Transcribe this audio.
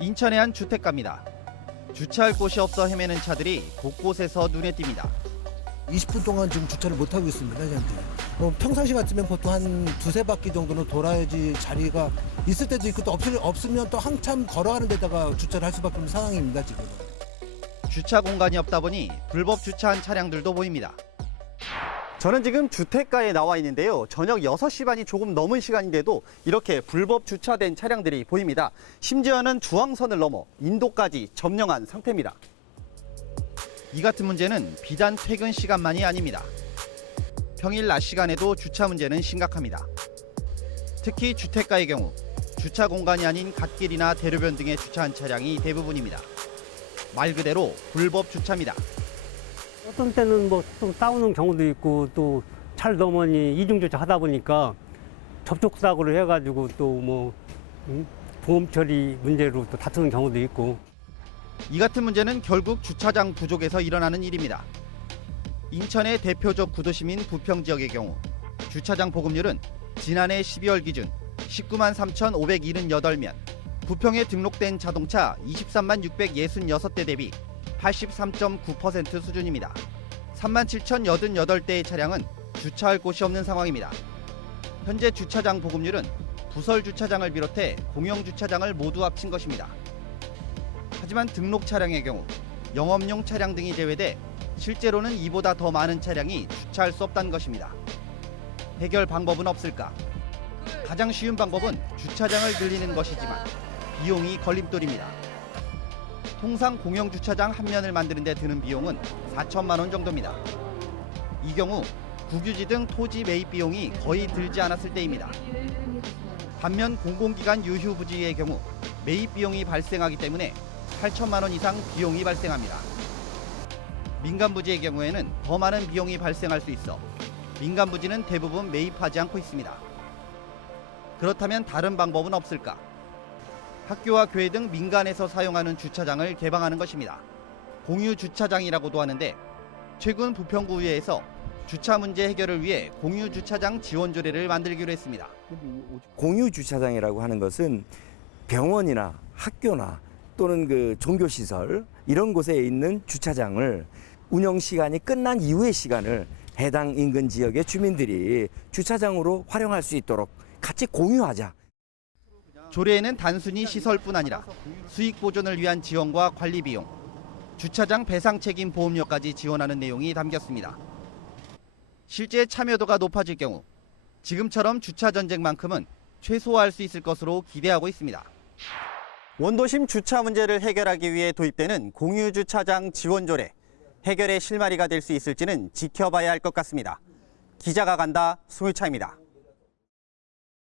인천의 한 주택가입니다. 주차할 곳이 없어 헤매는 차들이 곳곳에서 눈에 띕니다. 20분 동안 지금 주차를 못 하고 있습니다, 현재. 평상시 같으면 보통 한 두세 바퀴 정도는 돌아야지 자리가 있을 때도 있고 또 없으면 또 한참 걸어가는 데다가 주차를 할 수밖에 없는 상황입니다, 지금. 주차 공간이 없다 보니 불법 주차한 차량들도 보입니다. 저는 지금 주택가에 나와 있는데요. 저녁 6시 반이 조금 넘은 시간인데도 이렇게 불법 주차된 차량들이 보입니다. 심지어는 중앙선을 넘어 인도까지 점령한 상태입니다. 이 같은 문제는 비단 퇴근 시간만이 아닙니다. 평일 낮 시간에도 주차 문제는 심각합니다. 특히 주택가의 경우 주차 공간이 아닌 갓길이나 대로변 등에 주차한 차량이 대부분입니다. 말 그대로 불법 주차입니다. 어떤 때는 뭐 좀 싸우는 경우도 있고 또 차를 넘으니 이중주차 하다 보니까 접촉사고를 해가지고 또 뭐 보험 처리 문제로 또 다투는 경우도 있고. 이 같은 문제는 결국 주차장 부족에서 일어나는 일입니다. 인천의 대표적 구도심인 부평 지역의 경우 주차장 보급률은 지난해 12월 기준 19만 3,578면 부평에 등록된 자동차 23만 666대 대비 83.9% 수준입니다. 3만 7,088대의 차량은 주차할 곳이 없는 상황입니다. 현재 주차장 보급률은 부설 주차장을 비롯해 공영 주차장을 모두 합친 것입니다. 하지만 등록 차량의 경우 영업용 차량 등이 제외돼 실제로는 이보다 더 많은 차량이 주차할 수 없다는 것입니다. 해결 방법은 없을까? 가장 쉬운 방법은 주차장을 늘리는 것이지만 비용이 걸림돌입니다. 통상 공영 주차장 한 면을 만드는 데 드는 비용은 4천만 원 정도입니다. 이 경우 국유지 등 토지 매입 비용이 거의 들지 않았을 때입니다. 반면 공공기관 유휴 부지의 경우 매입 비용이 발생하기 때문에 8천만 원 이상 비용이 발생합니다. 민간 부지의 경우에는 더 많은 비용이 발생할 수 있어 민간 부지는 대부분 매입하지 않고 있습니다. 그렇다면 다른 방법은 없을까? 학교와 교회 등 민간에서 사용하는 주차장을 개방하는 것입니다. 공유 주차장이라고도 하는데 최근 부평구의회에서 주차 문제 해결을 위해 공유 주차장 지원 조례를 만들기로 했습니다. 공유 주차장이라고 하는 것은 병원이나 학교나 또는 그 종교시설 이런 곳에 있는 주차장을 운영 시간이 끝난 이후의 시간을 해당 인근 지역의 주민들이 주차장으로 활용할 수 있도록 같이 공유하자. 조례에는 단순히 시설뿐 아니라 수익 보존을 위한 지원과 관리 비용, 주차장 배상 책임 보험료까지 지원하는 내용이 담겼습니다. 실제 참여도가 높아질 경우 지금처럼 주차 전쟁만큼은 최소화할 수 있을 것으로 기대하고 있습니다. 원도심 주차 문제를 해결하기 위해 도입되는 공유주차장 지원조례. 해결의 실마리가 될 수 있을지는 지켜봐야 할 것 같습니다. 기자가 간다, 송유차입니다.